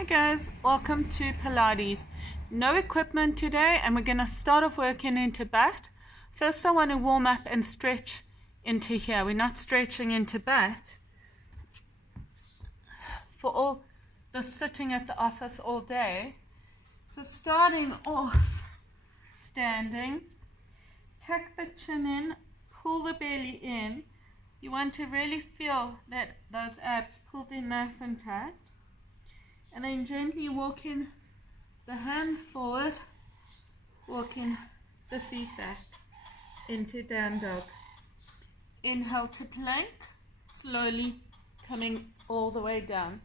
Hi guys, welcome to Pilates. No equipment today and we're going to start off working into bat. First I want to warm up and stretch into here. We're not stretching into bat for all the sitting at the office all day. So starting off standing, tuck the chin in, pull the belly in. You want to really feel that those abs pulled in nice and tight. And then gently walking the hands forward, walking the feet back into down dog. Inhale to plank, slowly coming all the way down.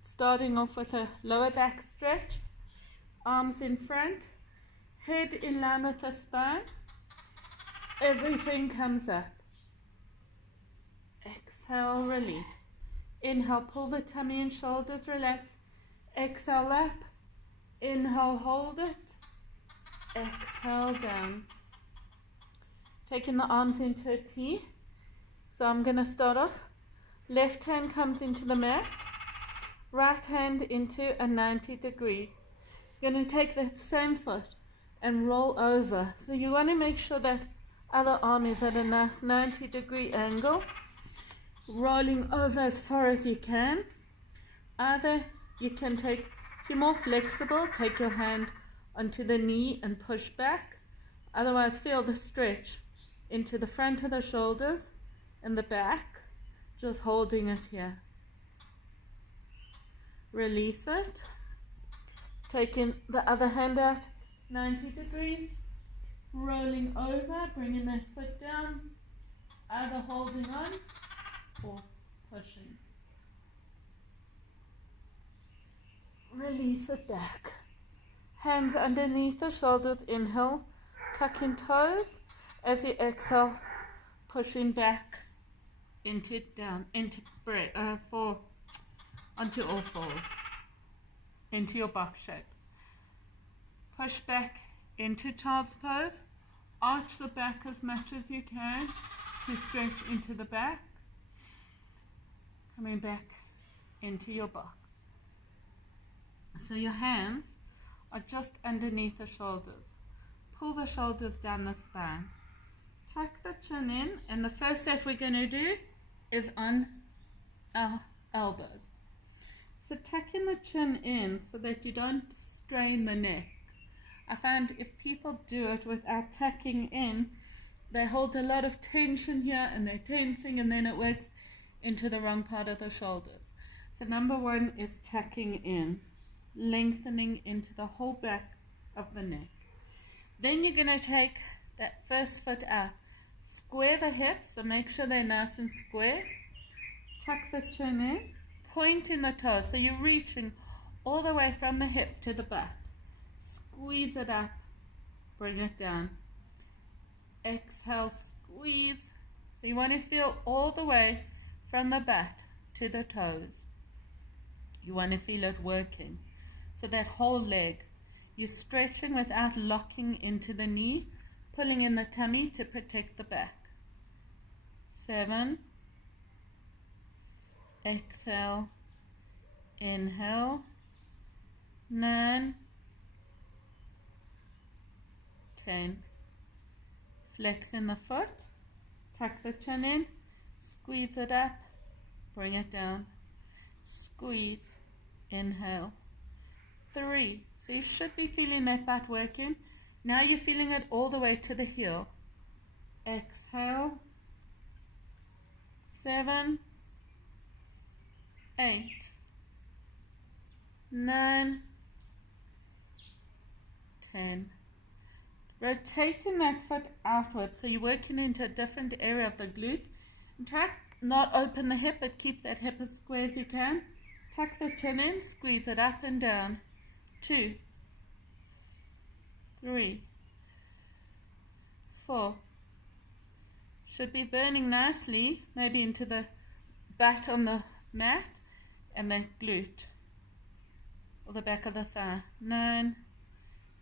Starting off with a lower back stretch, arms in front, head in line with the spine. Everything comes up. Exhale, release. Inhale, pull the tummy and shoulders, relax. Exhale up, inhale, hold it, exhale down. Taking the arms into a T. So I'm going to start off. Left hand comes into the mat, right hand into a 90-degree. Going to take that same foot and roll over. So you want to make sure that other arm is at a nice 90-degree angle. Rolling over as far as you can. Either you can take, if you're more flexible, take your hand onto the knee and push back. Otherwise, feel the stretch into the front of the shoulders and the back, just holding it here. Release it. Taking the other hand out, 90 degrees. Rolling over, bringing that foot down, either holding on or pushing. Release it back. Hands underneath the shoulders, inhale, tucking toes. As you exhale, pushing back into down, into onto all fours, into your box shape. Push back into child's pose. Arch the back as much as you can to stretch into the back. Coming back into your box. So your hands are just underneath the shoulders. Pull the shoulders down the spine. Tuck the chin in, and the first set we're going to do is on our elbows. So tucking the chin in so that you don't strain the neck. I find if people do it without tucking in, they hold a lot of tension here and they're tensing, and then it works into the wrong part of the shoulders. So number one is tucking in, lengthening into the whole back of the neck. Then you're going to take that first foot out, square the hips, so make sure they're nice and square. Tuck the chin in, point in the toes, so you're reaching all the way from the hip to the butt. Squeeze it up, bring it down. Exhale, squeeze. So you want to feel all the way from the butt to the toes. You want to feel it working. So that whole leg, you're stretching without locking into the knee, pulling in the tummy to protect the back. 7. Exhale. Inhale. 9. 10. Flex in the foot. Tuck the chin in. Squeeze it up. Bring it down. Squeeze. Inhale. 3. So you should be feeling that butt working. Now you're feeling it all the way to the heel. Exhale. 7. 8. 9. 10. Rotating that foot outwards, so you're working into a different area of the glutes. And try not open the hip, but keep that hip as square as you can. Tuck the chin in, squeeze it up and down. 2, 3, 4. Should be burning nicely, maybe into the butt on the mat and that glute or the back of the thigh. 9,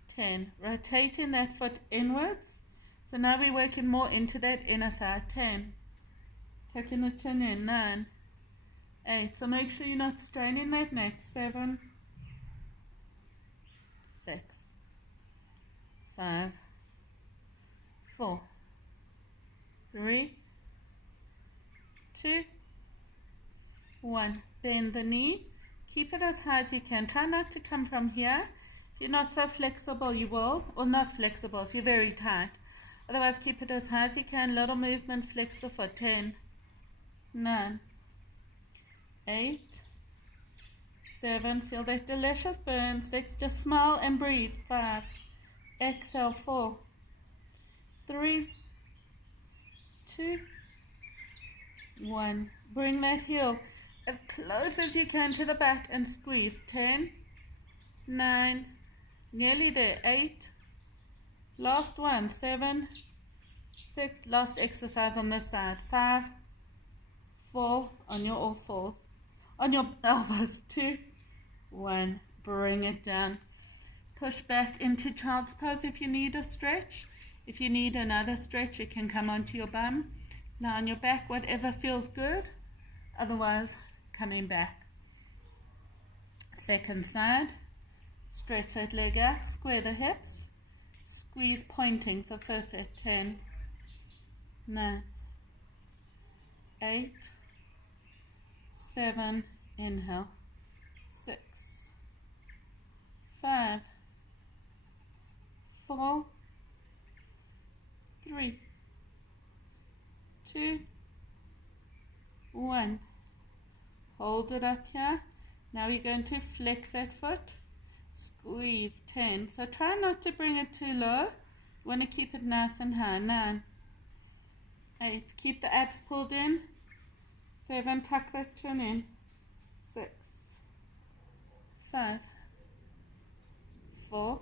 10. Rotating that foot inwards. So now we're working more into that inner thigh. 10. Tucking the chin in. 9, 8. So make sure you're not straining that neck. 7, 6, 5, 4, 3, 2, 1. Bend the knee. Keep it as high as you can. Try not to come from here. If you're not so flexible, you will. Or not flexible, if you're very tight. Otherwise, keep it as high as you can. Little movement, flex the foot. 10, 9, 8, 7. Feel that delicious burn. 6. Just smile and breathe. 5. Exhale. 4, 3, 2, 1. Bring that heel as close as you can to the back and squeeze. 10, 9, nearly there. 8, last one. 7, 6, last exercise on this side. 5, 4, on your all fours, on your elbows. 2, 1. Bring it down. Push back into child's pose if you need a stretch. If you need another stretch, you can come onto your bum, lie on your back, whatever feels good. Otherwise, coming back. Second side. Stretch that leg out, square the hips, squeeze pointing for first set. 10, 9, 8, 7, inhale, 6, 5, 4, 3, 2, 1. Hold it up here. Now we're going to flex that foot, squeeze. 10. So try not to bring it too low. You want to keep it nice and high. 9, 8. Keep the abs pulled in. 7. Tuck that chin in. 6, 5, 4,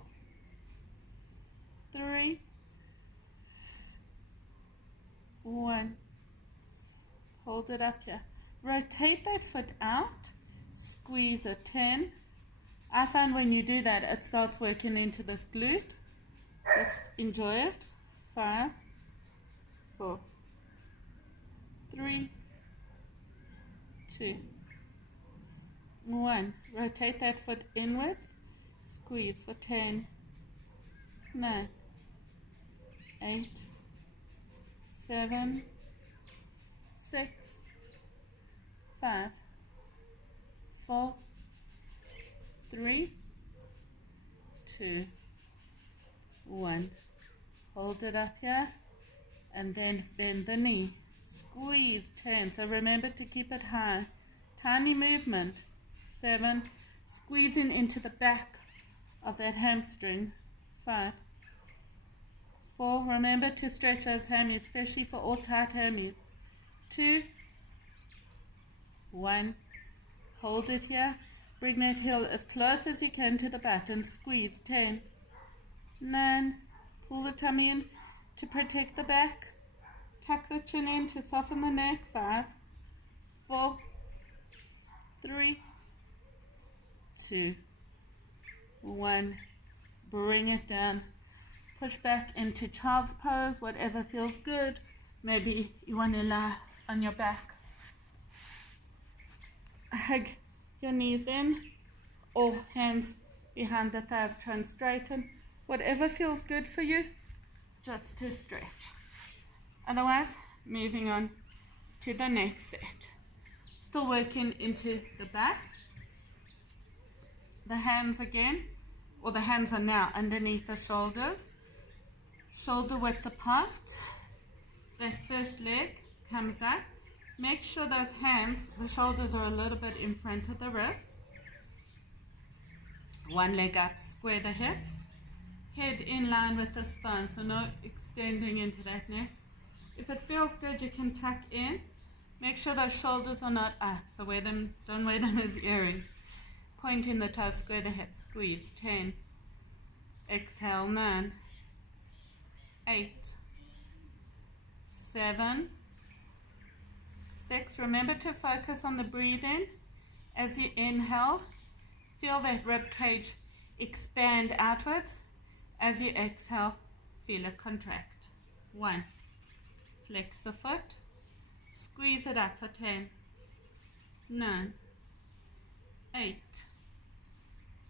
3, 1. Hold it up here. Rotate that foot out. Squeeze it. 10. I find when you do that, it starts working into this glute. Just enjoy it. 5, 4, 3, 2, 1. Rotate that foot inwards. Squeeze for 10, 9, 8, 7, 6, 5, 4, 3, 2, 1. Hold it up here and then bend the knee. Squeeze. 10. So remember to keep it high. Tiny movement. 7. Squeezing into the back of that hamstring. 5, 4. Remember to stretch those hammies, especially for all tight hammies. 2, 1. Hold it here. Bring that heel as close as you can to the butt and squeeze. 10, 9. Pull the tummy in to protect the back. Tuck the chin in to soften the neck. 5, 4, 3, 2, 1. Bring it down. Push back into child's pose, whatever feels good. Maybe you want to lie on your back. Hug your knees in or hands behind the thighs. Try and straighten. Whatever feels good for you, just to stretch. Otherwise, moving on to the next set. Still working into the back. The hands again, or the hands are now underneath the shoulders. Shoulder width apart. The first leg comes up. Make sure those hands, the shoulders are a little bit in front of the wrists. One leg up, square the hips. Head in line with the spine, so no extending into that neck. If it feels good, you can tuck in. Make sure those shoulders are not up, so don't wear them as earrings. Point in the toes, square the hips, squeeze. 10. Exhale. 9, 8, 7, 6. Remember to focus on the breathing. As you inhale, feel that rib cage expand outwards. As you exhale, feel it contract. 1. Flex the foot. Squeeze it up for 10, 9, 8,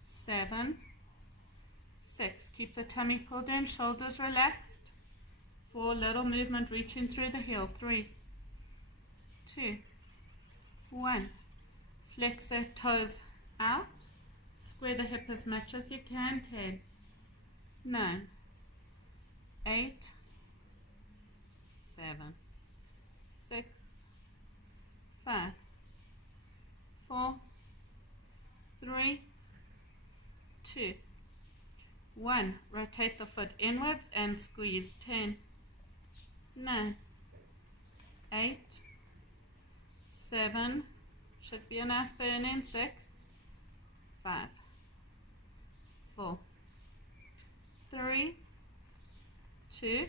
7, 6. Keep the tummy pulled in, shoulders relaxed. 4. Little movement reaching through the heel. 3, 2, 1. Flex the toes out. Square the hip as much as you can. 10, 9, 8, 7, 6, 5, 4, 3, 2, 1. Rotate the foot inwards and squeeze. 10, 9, 8, 7, should be a nice burn in. 6, 5, 4, 3, 2,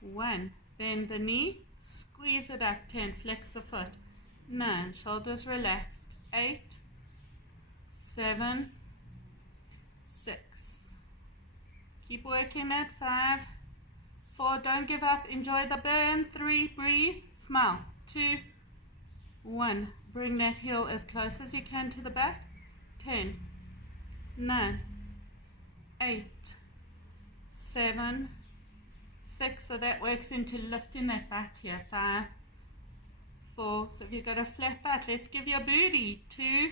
1. Bend the knee, squeeze it up. 10. Flex the foot. 9. Shoulders relaxed. 8, 7, 6. Keep working at 5, 4. Don't give up. Enjoy the burn. 3. Breathe. Smile. 2, 1. Bring that heel as close as you can to the back. 10, 9, 8, 7, 6. So that works into lifting that butt here. 5, 4. So if you've got a flat butt, let's give you a booty. 2.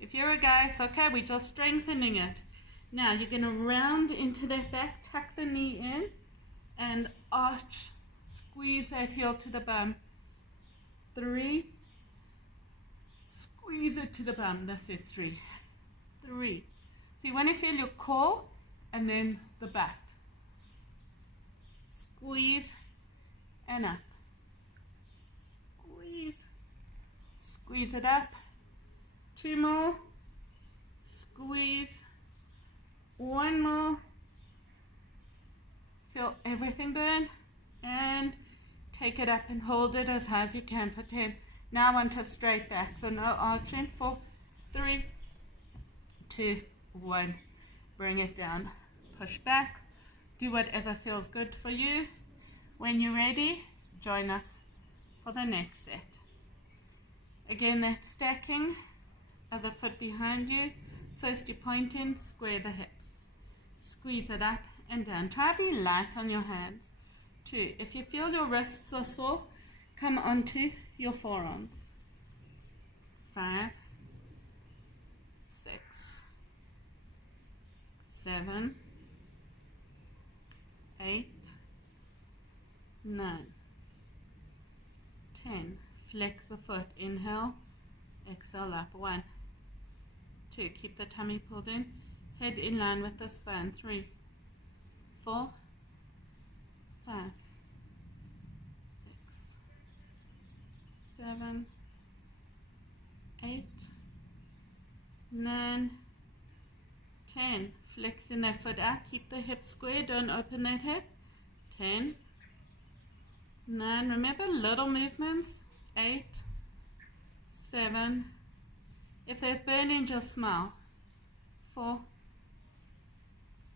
If you're a guy, it's okay. We're just strengthening it. Now you're going to round into that back, tuck the knee in, and arch. Squeeze that heel to the bum. 3. Squeeze it to the bum. This is 3. 3. So you want to feel your core and then the back. Squeeze and up. Squeeze. Squeeze it up. 2 more. Squeeze. 1 more. Feel everything burn. And take it up and hold it as high as you can for 10. Now I want a straight back, so no arching. 4, 3, 2, 1. Bring it down. Push back. Do whatever feels good for you. When you're ready, join us for the next set. Again, that's stacking. Other foot behind you. First you point in, square the hips. Squeeze it up and down. Try to be light on your hands. 2. If you feel your wrists are sore, come onto your forearms. 5, 6, 7, 8, 9, 10. Flex the foot. Inhale, exhale up. 1, 2. Keep the tummy pulled in. Head in line with the spine. 3, 4, 5, 6, 7, 8, 9, 10. Flexing that foot out. Keep the hip square. Don't open that hip. 10, 9. Remember little movements. 8, 7. If there's burning, just smile. 4,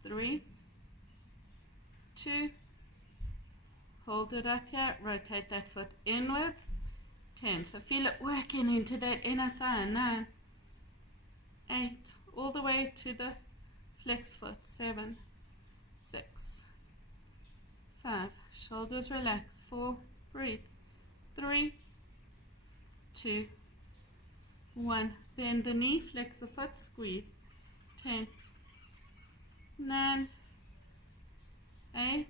3, 2. Hold it up here. Rotate that foot inwards. 10. So feel it working into that inner thigh. 9, 8. All the way to the flex foot. 7, 6, 5. Shoulders relax. 4. Breathe. 3, 2, 1. Bend the knee. Flex the foot. Squeeze. 10, 9, 8,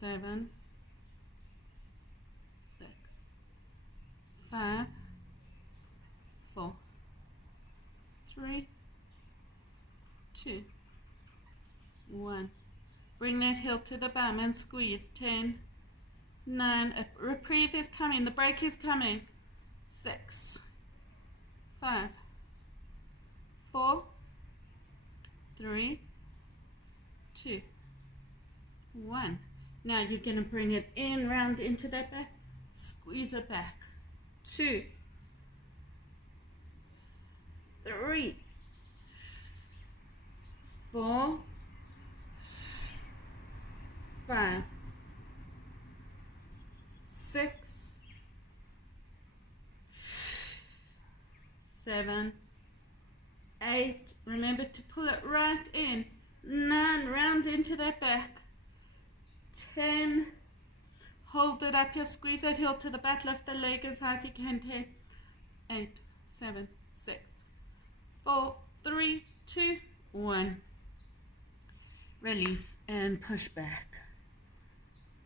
7, 6, 5, 4, 3, 2, 1. Bring that heel to the bum and squeeze. 10, 9. A reprieve is coming. The break is coming. 6, 5, 4, 3, 2, 1. Now you're going to bring it in, round into that back. Squeeze it back. 2, 3, 4, 5, 6, 7, 8. Remember to pull it right in. 9. Round into that back. 10. Hold it up here. Squeeze that heel to the back. Lift the leg as high as you can. 10. 8, 7, 6, 4, 3, 2, 1. Release and push back.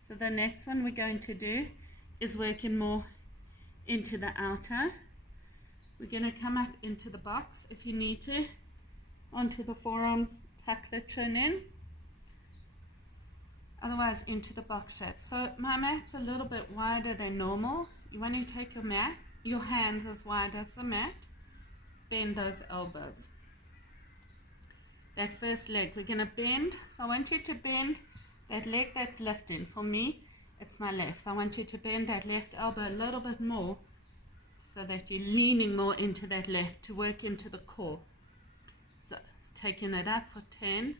So the next one we're going to do is working more into the outer. We're going to come up into the box if you need to, onto the forearms, tuck the chin in, otherwise into the box shape. So my mat's a little bit wider than normal. You want to take your hands as wide as the mat, bend those elbows. That first leg, we're going to bend, so I want you to bend that leg that's lifting. For me, it's my left. So I want you to bend that left elbow a little bit more so that you're leaning more into that left to work into the core. So taking it up for 10,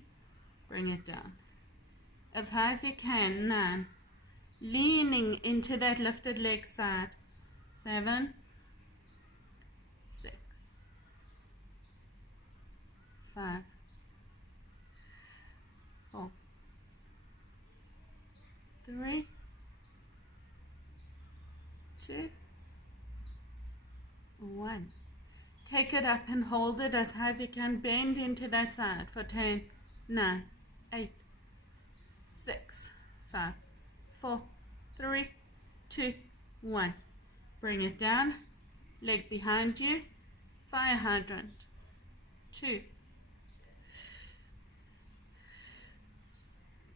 bring it down. As high as you can, 9. Leaning into that lifted leg side. 7, 6, 5, 4, 3, 2, 1. Take it up and hold it as high as you can. Bend into that side for 10, 9, 8, 6, 5, 4, 3, 2, 1. Bring it down. Leg behind you. Fire hydrant. 2,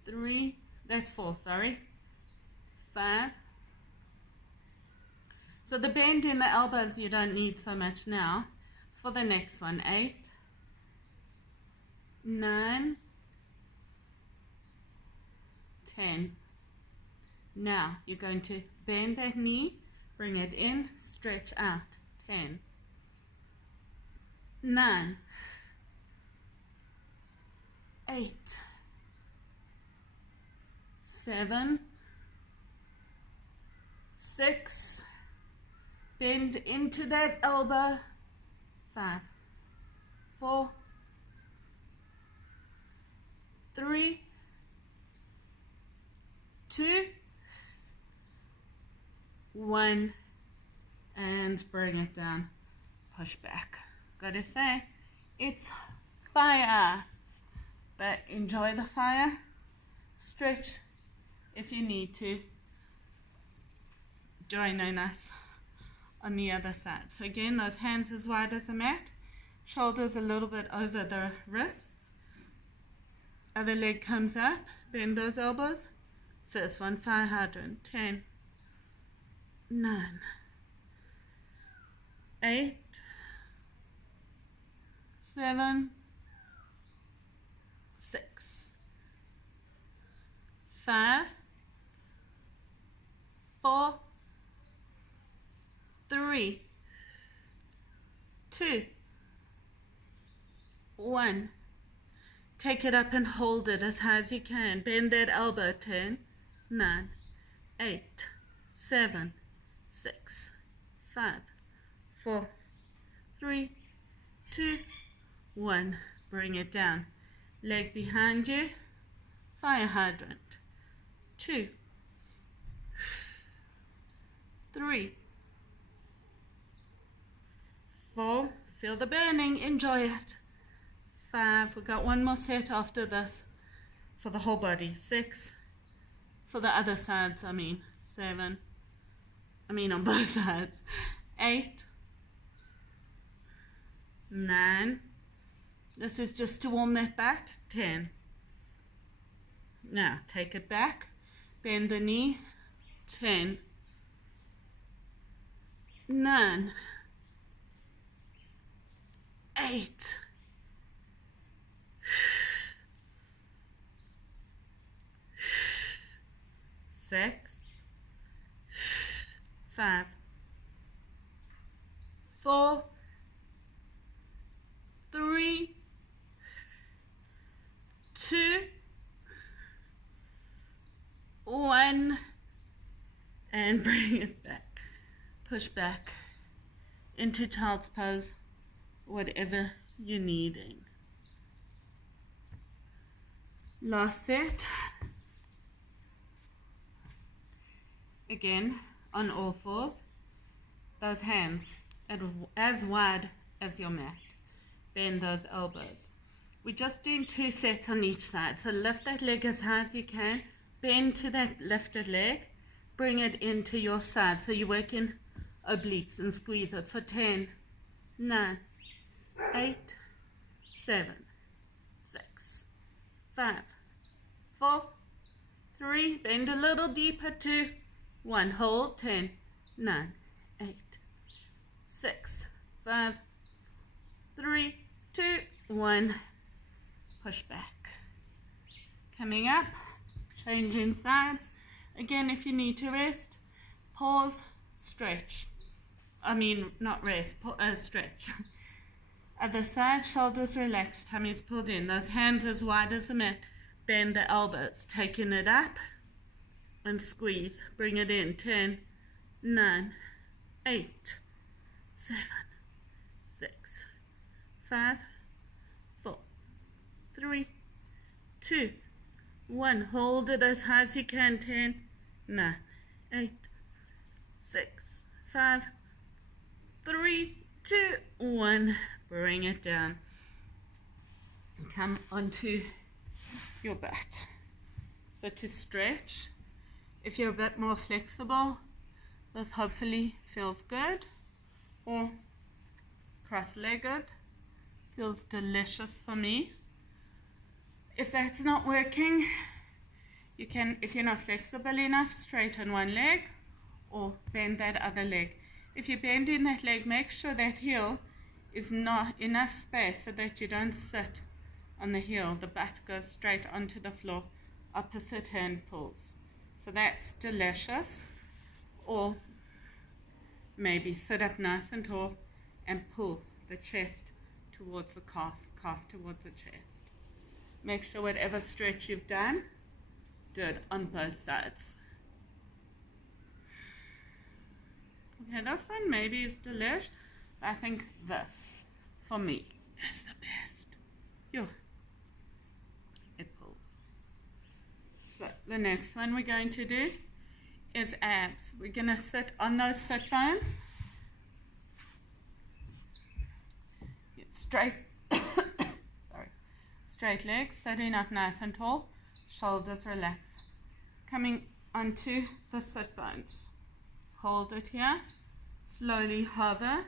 3, that's 4, sorry. 5. So the bend in the elbows you don't need so much now. It's for the next one. 8, 9, 10. Now you're going to bend that knee, bring it in, stretch out. 10, 9, 8, 7, 6, bend into that elbow. 5, 4, 3, 2, 1, and bring it down. Push back. Gotta say, it's fire, but enjoy the fire. Stretch if you need to. Join in us on the other side. So again, those hands as wide as the mat, shoulders a little bit over the wrists. Other leg comes up, bend those elbows. First one, fire hydrant. 10, 9, 8, 7, 6, 5, 4, 3, 2, 1. Take it up and hold it as high as you can. Bend that elbow. 10, 9, 8, 7, 6, 5, 4, 3, 2, 1. Bring it down. Leg behind you. Fire hydrant. 2, 3, 4. Feel the burning. Enjoy it. 5. We've got one more set after this for the whole body. 6. For the other sides, 7. On both sides. 8, 9. This is just to warm that back. 10. Now take it back. Bend the knee. 10, 9, 8, 6, 5, 4, 3, 2, 1, and bring it back. Push back into child's pose, whatever you're needing. Last set. Again, on all fours. Those hands as wide as your mat. Bend those elbows. We're just doing 2 sets on each side. So lift that leg as high as you can. Bend to that lifted leg. Bring it into your side. So you're working obliques and squeeze it for 10, 9, 8, 7, 6, 5, 4, 3. Bend a little deeper. 2, 1. Hold. 10, 9, 8, 6, 5, 3, 2, 1. Push back. Coming up, changing sides. Again, if you need to rest, pause, stretch. Not rest, stretch. Other side, shoulders relaxed, tummies pulled in. Those hands as wide as the mat. Bend the elbows, taking it up and squeeze. Bring it in. 10, 9, 8, 7, 6, 5, 4, 3, 2, 1. Hold it as high as you can. 10, 9, 8, 6, 5, 3, 2, 1. Bring it down. Come onto your butt. So to stretch, if you're a bit more flexible, this hopefully feels good. Or cross-legged feels delicious for me. If that's not working, you can, if you're not flexible enough, straighten one leg or bend that other leg. If you're bending that leg, make sure that heel is not enough space so that you don't sit on the heel. The butt goes straight onto the floor. Opposite hand pulls. So that's delicious. Or maybe sit up nice and tall and pull the chest towards the calf, calf towards the chest. Make sure whatever stretch you've done, do it on both sides. Okay, this one maybe is delish. I think this, for me, is the best. It pulls. So the next one we're going to do is abs. We're going to sit on those sit bones. Get straight, straight legs, sitting up nice and tall, shoulders relaxed. Coming onto the sit bones. Hold it here, slowly hover.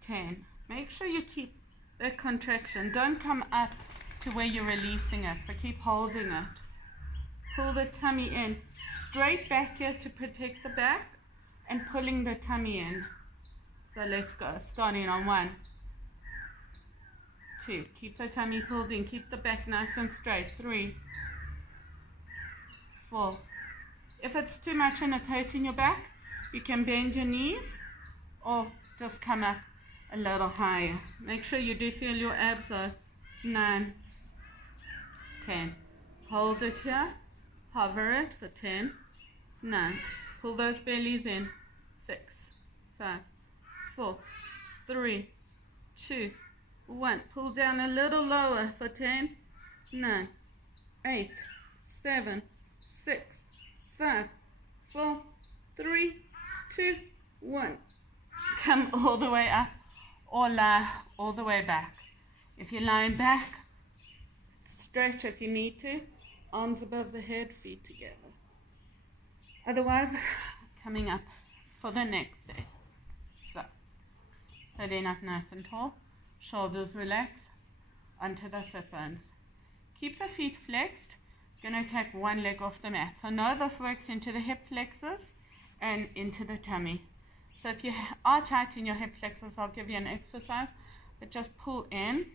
10. Make sure you keep that contraction. Don't come up to where you're releasing it, so keep holding it. Pull the tummy in, straight back here to protect the back, and pulling the tummy in. So let's go, starting on 1, 2. Keep the tummy pulled in, keep the back nice and straight. 3, 4. If it's too much and it's hurting your back, you can bend your knees or just come up a little higher. Make sure you do feel your abs are 9, 10. Hold it here, hover it for 10, 9. Pull those bellies in. 6, 5, 4, 3, 2, 1. Pull down a little lower for 10, 9, 8, 7, 6, 5, 4, 3, 2, 1. Come all the way up or lie all the way back. If you're lying back, stretch if you need to. Arms above the head, feet together. Otherwise, coming up for the next set. So, sitting up nice and tall, shoulders relaxed, onto the sit bones. Keep the feet flexed. You're going to take one leg off the mat. So know this works into the hip flexors and into the tummy. So if you are tight in your hip flexors, I'll give you an exercise, but just pull in.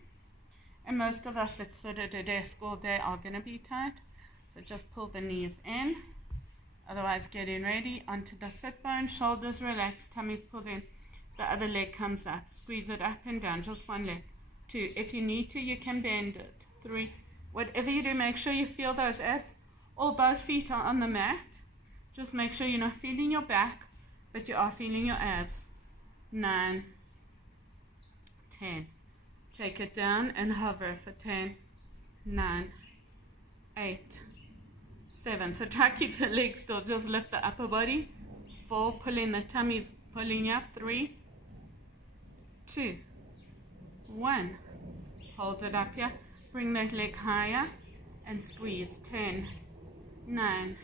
And most of us that sit at a desk all day are going to be tight. So just pull the knees in. Otherwise, getting ready onto the sit bone, shoulders relaxed, tummy's pulled in. The other leg comes up. Squeeze it up and down, just one leg. 2. If you need to, you can bend it. 3. Whatever you do, make sure you feel those abs. Or both feet are on the mat. Just make sure you're not feeling your back, but you are feeling your abs. 9, 10, Take it down and hover for 10, 9, 8, 7. So try to keep the legs still, just lift the upper body. 4, pulling the tummies, pulling up. 3, 2, 1. Hold it up here. Bring that leg higher and squeeze. 10, 9,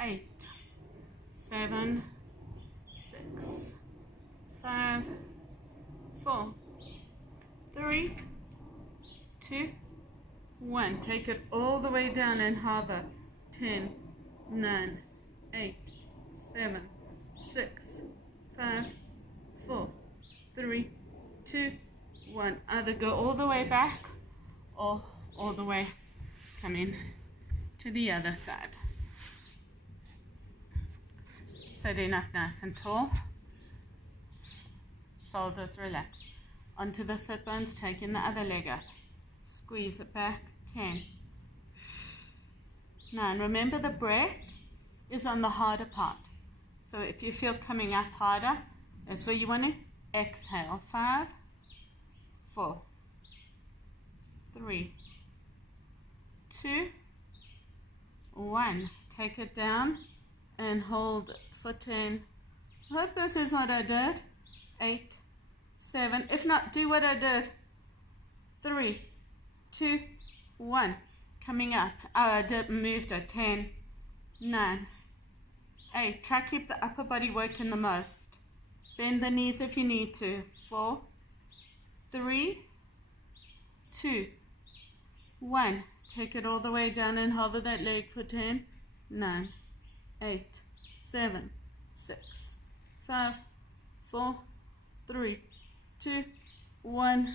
8, 7, 6, 5, 4, 3, 2, 1. Take it all the way down and hover. 10, 9, 8, 7, 6, 5, 4, 3, 2, 1. Either go all the way back or all the way come in to the other side. Sitting up nice and tall. Shoulders relaxed. Onto the sit bones, taking the other leg up. Squeeze it back. 10, 9. Remember, the breath is on the harder part. So if you feel coming up harder, that's where you want to exhale. 5, 4, 3, 2, 1. Take it down and hold for 10. I hope this is what I did. 8, 7. If not, do what I did. 3, 2, 1. Coming up. I moved at 10, 9, 8. Try to keep the upper body working the most. Bend the knees if you need to. 4, 3, 2, 1. Take it all the way down and hover that leg for 10, 9, 8, 7, 6, 5, 4, 3, 2, 1.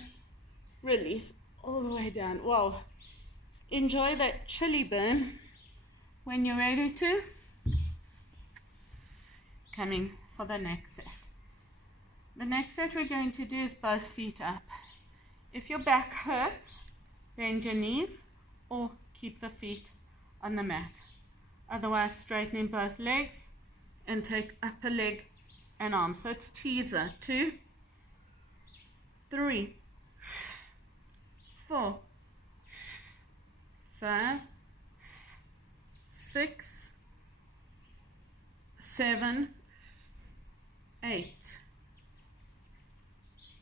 Release all the way down. Wow. Enjoy that chilly burn. When you're ready to, coming for the next set. The next set we're going to do is both feet up. If your back hurts, bend your knees or keep the feet on the mat. Otherwise, straightening both legs and take upper leg and arm. So it's teaser. 2, 3, 4, 5, 6, 7, 8,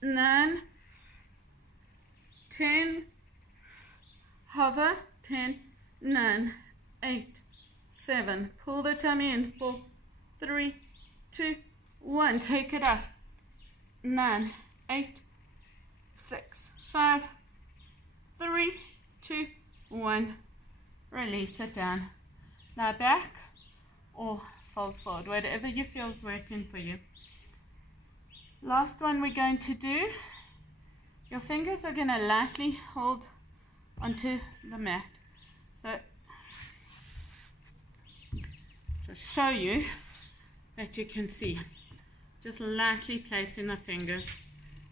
9, 10, hover, 10, 9, 8, 7, pull the tummy in, 4, 3, 2, 1, take it up, 9, 8, 6, 5, 3, 2, 1, release it down. Lie back or fold forward, whatever you feel is working for you. Last one we're going to do, your fingers are going to lightly hold onto the mat. So, to show you that you can see, just lightly placing the fingers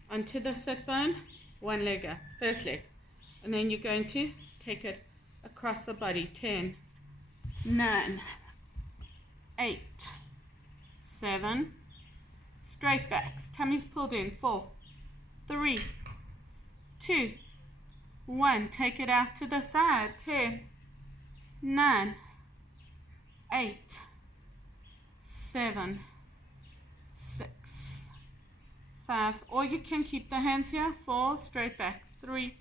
onto the sit bone, one leg up, first leg. And then you're going to take it across the body. 10, 9, 8, 7, straight backs, tummies pulled in. 4, 3, 2, 1. Take it out to the side. 10, 9, 8, 7, 6, 5. Or you can keep the hands here. 4, straight backs. 3,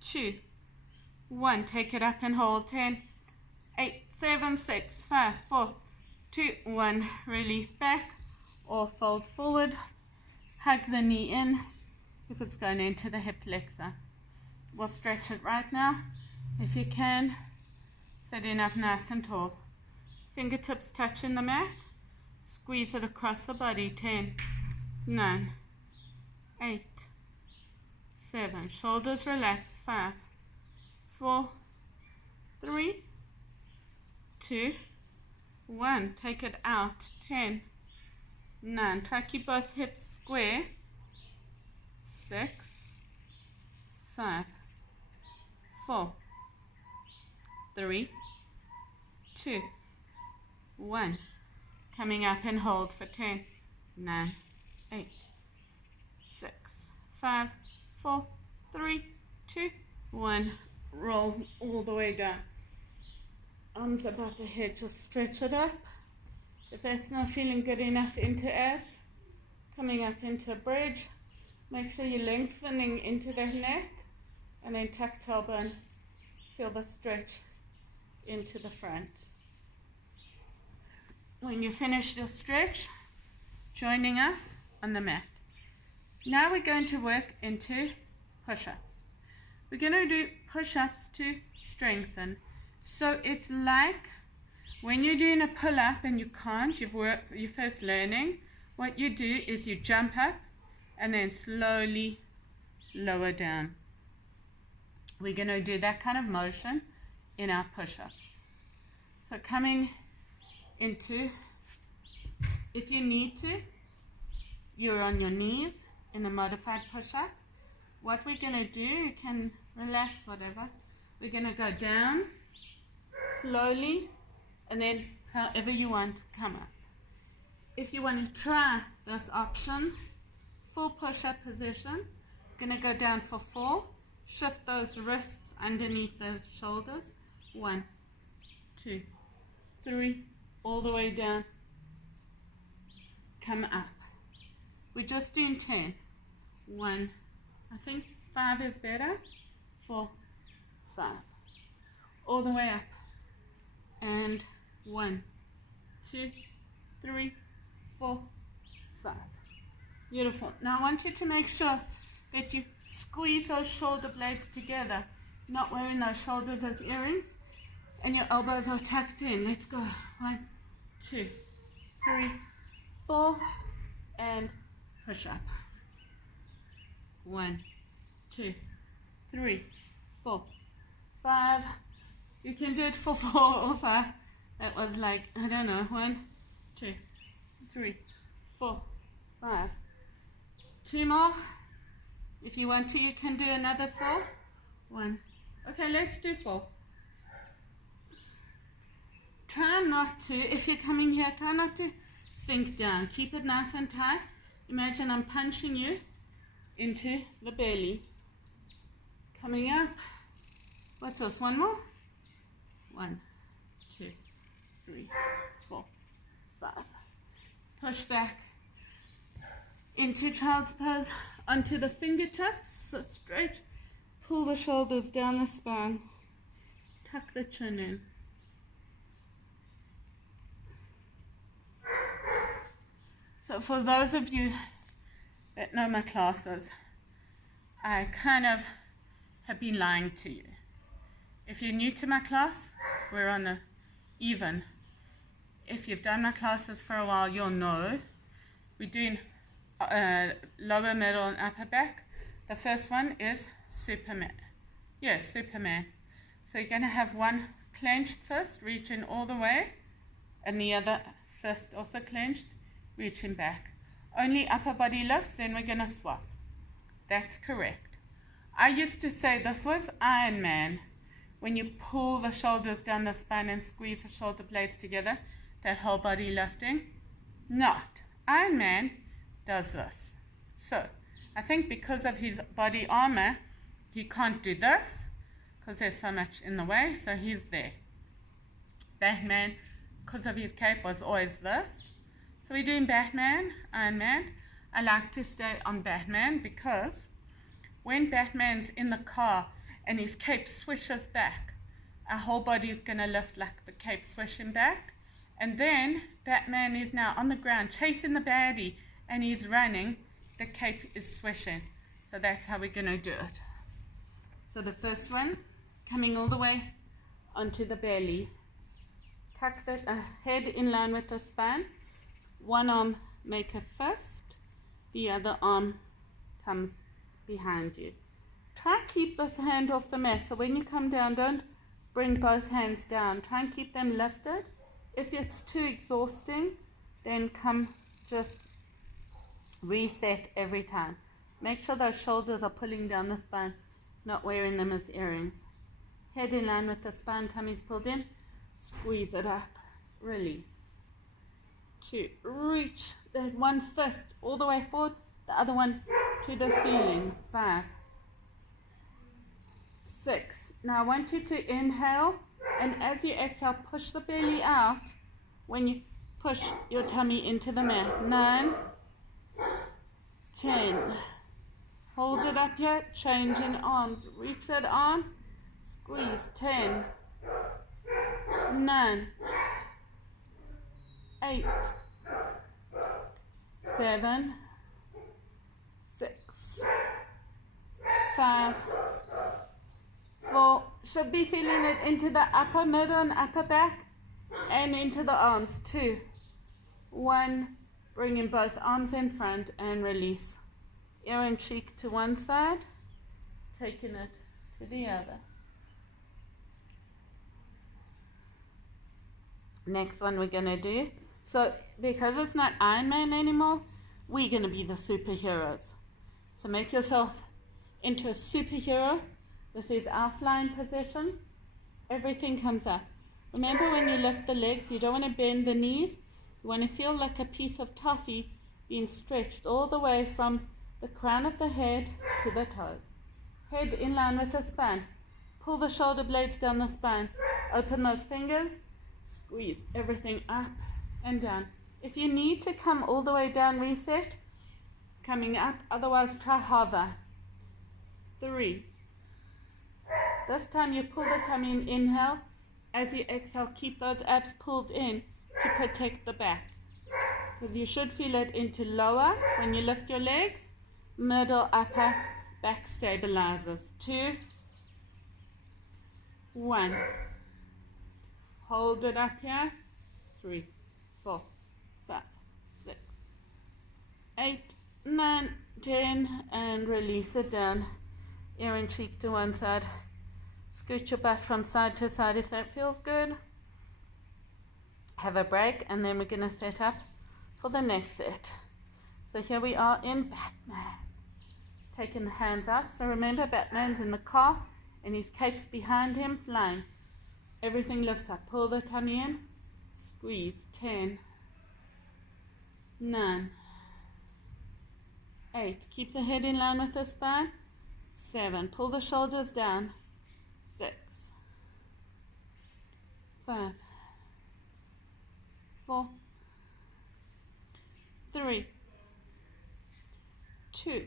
2, 1. Take it up and hold. 10, 8, 7, 6, 5, 4, 2, 1. Release back or fold forward. Hug the knee in if it's going into the hip flexor. We'll stretch it right now. If you can, sitting up nice and tall. Fingertips touching the mat. Squeeze it across the body. 10, 9, 8, 7. Shoulders relaxed. 5, 4, 3, 2, 1. Take it out. 10, 9. Try to keep both hips square. 6, 5, 4, 3, 2, 1. Coming up and hold for 10, 9, 8, 6, 5, 4, 3, 2, 1. Roll all the way down. Arms above the head, just stretch it up. If that's not feeling good enough, into abs, coming up into a bridge. Make sure you're lengthening into the neck, and then tuck tailbone. Feel the stretch into the front. When you finish your stretch, joining us on the mat. Now we're going to work into push-ups. We're going to do push-ups to strengthen. So it's like when you're doing a pull-up and you can't, you're first learning, what you do is you jump up and then slowly lower down. We're going to do that kind of motion in our push-ups. So coming into, if you need to, you're on your knees in a modified push-up. What we're going to do, you can relax, whatever. We're going to go down slowly, and then however you want, come up. If you want to try this option, full push-up position, going to go down for 4. Shift those wrists underneath the shoulders. 1, 2, 3, all the way down. Come up. We're just doing 10. 1, I think 5 is better. 4, 5. All the way up. And 1, 2, 3, 4, 5. Beautiful. Now I want you to make sure that you squeeze those shoulder blades together, not wearing those shoulders as earrings, and your elbows are tucked in. Let's go. 1, 2, 3, 4, and push up. 1, 2, 3, 4, 5. You can do it for 4 or 5. That was like, I don't know, 1, 2, 3, 4, 5. 2 more. If you want to, you can do another 4. 1. Okay, let's do 4. Try not to, if you're coming here, try not to sink down. Keep it nice and tight. Imagine I'm punching you into the belly. Coming up. What's this? 1 more? 1, 2, 3, 4, 5. Push back into child's pose. Onto the fingertips, so straight. Pull the shoulders down the spine. Tuck the chin in. So for those of you that know my classes, I kind of have been lying to you. If you're new to my class, we're on the even. If you've done my classes for a while, you'll know we're doing lower, middle, and upper back. The first one is Superman. Yes, Superman. So you're going to have one clenched first, reaching all the way, and the other first also clenched, reaching back. Only upper body lifts, then we're going to swap. That's correct. I used to say this was Iron Man. When you pull the shoulders down the spine and squeeze the shoulder blades together, that whole body lifting. Not. Iron Man does this. So I think because of his body armor, he can't do this because there's so much in the way, so he's there. Batman, because of his cape, was always this. So we're doing Batman, Iron Man. I like to stay on Batman because when Batman's in the car and his cape swishes back, our whole body is going to lift like the cape swishing back. And then Batman is now on the ground chasing the baddie, and he's running, the cape is swishing. So that's how we're going to do it. So the first one, coming all the way onto the belly. Tuck the head in line with the spine. One arm make a fist. The other arm comes behind you. Try and keep this hand off the mat. So when you come down, don't bring both hands down. Try and keep them lifted. If it's too exhausting, then come just reset every time. Make sure those shoulders are pulling down the spine, not wearing them as earrings. Head in line with the spine, tummy's pulled in. Squeeze it up. Release. 2. Reach that one fist all the way forward, the other one to the ceiling. 5. 6. Now I want you to inhale, and as you exhale, push the belly out when you push your tummy into the mat. 9, 10. Hold it up here, changing arms. Reach that arm, squeeze. 10, 9, 8, 7, 6, 5, 4. Should be feeling it into the upper middle and upper back and into the arms. 2, 1. Bringing both arms in front and release. Ear and cheek to one side, taking it to the other. Next one we're going to do, so because it's not Iron Man anymore, we're going to be the superheroes. So make yourself into a superhero. This is our flying position. Everything comes up. Remember, when you lift the legs, you don't want to bend the knees. You want to feel like a piece of toffee being stretched all the way from the crown of the head to the toes. Head in line with the spine. Pull the shoulder blades down the spine. Open those fingers. Squeeze everything up and down. If you need to come all the way down, reset. Coming up. Otherwise, try hover. 3. This time you pull the tummy in. Inhale. As you exhale, keep those abs pulled in to protect the back. Because you should feel it into lower when you lift your legs. Middle, upper, back stabilizers. 2, 1. Hold it up here. 3, 4, 5, 6, 8, 9, 10, and release it down. Ear and cheek to one side. Scoot your butt from side to side if that feels good. Have a break, and then we're going to set up for the next set. So here we are in Batman. Taking the hands out. So remember, Batman's in the car and his cape's behind him, flying. Everything lifts up. Pull the tummy in. Squeeze. 10, 9, 8. Keep the head in line with the spine. 7. Pull the shoulders down. 6, 5, 4, 3, 2,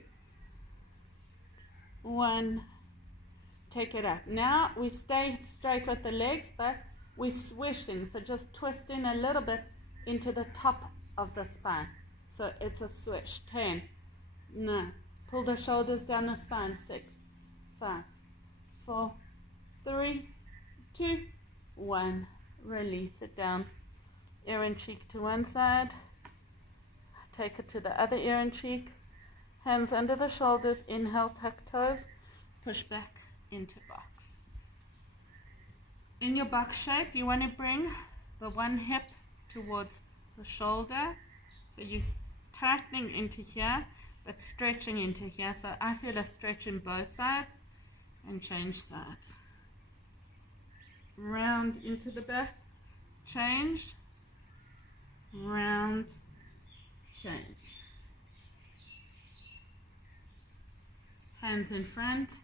1. Take it up. Now we stay straight with the legs, but we're swishing. So just twisting a little bit into the top of the spine. So it's a swish. 10, 9. Pull the shoulders down the spine. 6, 5, 4, 3, 2, 1. Release it down. Ear and cheek to one side. Take it to the other ear and cheek. Hands under the shoulders. Inhale, tuck toes. Push back into box. In your box shape, you want to bring the one hip towards the shoulder. So you're tightening into here, but stretching into here. So I feel a stretch in both sides, and change sides. Round into the back, change, round, change. Hands in front,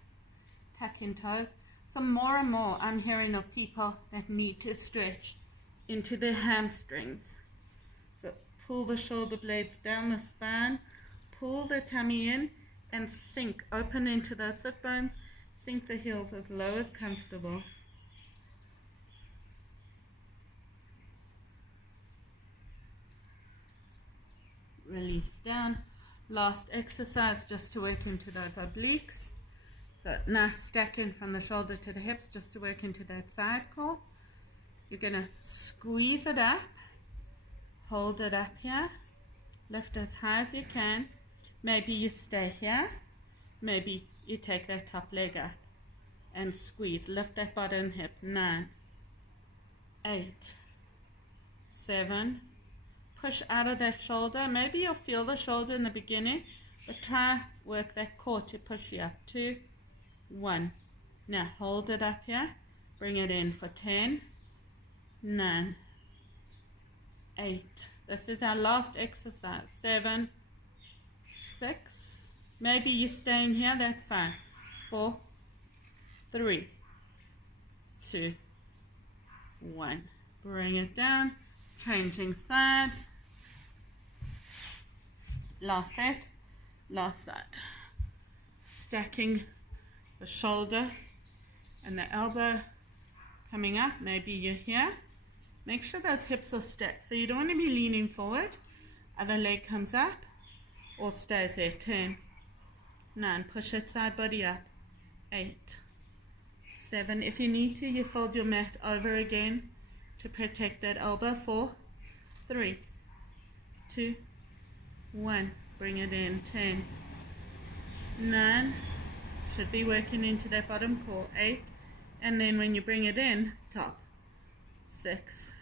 tuck in toes. So more and more I'm hearing of people that need to stretch into their hamstrings. So pull the shoulder blades down the spine, pull the tummy in and sink, open into those sit bones, sink the heels as low as comfortable. Release down. Last exercise just to work into those obliques. So nice stacking from the shoulder to the hips just to work into that side core. You're going to squeeze it up, hold it up here, lift as high as you can. Maybe you stay here, maybe you take that top leg up and squeeze, lift that bottom hip. 9, 8, 7, push out of that shoulder. Maybe you'll feel the shoulder in the beginning, but try work that core to push you up. 2, 1. Now hold it up here, bring it in for 10, 9, 8. This is our last exercise. 7, 6. Maybe you're staying here, that's fine. 4, 3, 2, 1. Bring it down, changing sides. Last set, last side. Stacking the shoulder and the elbow coming up. Maybe you're here. Make sure those hips are stacked. So you don't want to be leaning forward. Other leg comes up or stays there. 10, 9, push that side body up. 8, 7. If you need to, you fold your mat over again to protect that elbow. 4, 3, 2, 1. Bring it in. 10, 9. Should be working into that bottom core. 8. And then when you bring it in, top. 6,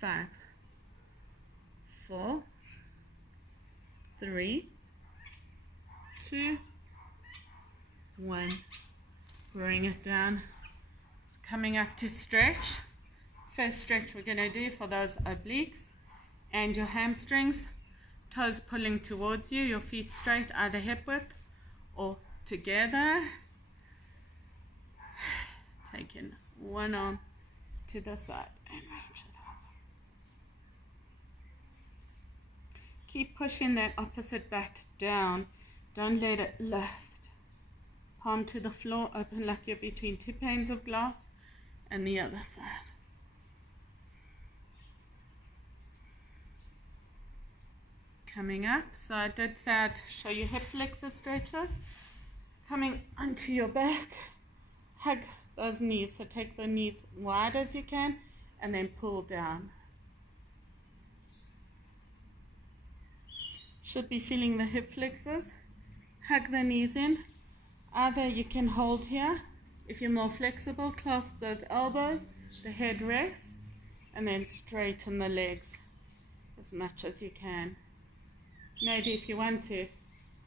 5, 4, 3, 2, 1. Bring it down. It's coming up to stretch. First stretch we're going to do for those obliques and your hamstrings. Toes pulling towards you, your feet straight, either hip width or together. Taking one arm to the side and reach it over. Keep pushing that opposite butt down. Don't let it lift. Palm to the floor, open like you're between two panes of glass, and the other side. Coming up, so I did say I'd show you hip flexor stretches. Coming onto your back, hug those knees, so take the knees wide as you can, and then pull down. Should be feeling the hip flexors. Hug the knees in. Either you can hold here. If you're more flexible, clasp those elbows, the head rests, and then straighten the legs as much as you can. Maybe if you want to,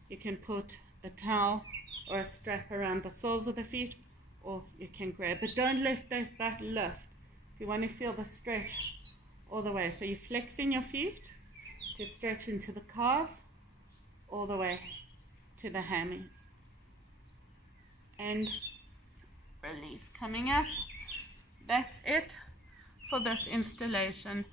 you can put a towel or a strap around the soles of the feet, or you can grab, but don't let that butt lift. So you want to feel the stretch all the way. So you're flexing your feet to stretch into the calves, all the way to the hammies. And release coming up. That's it for this installation.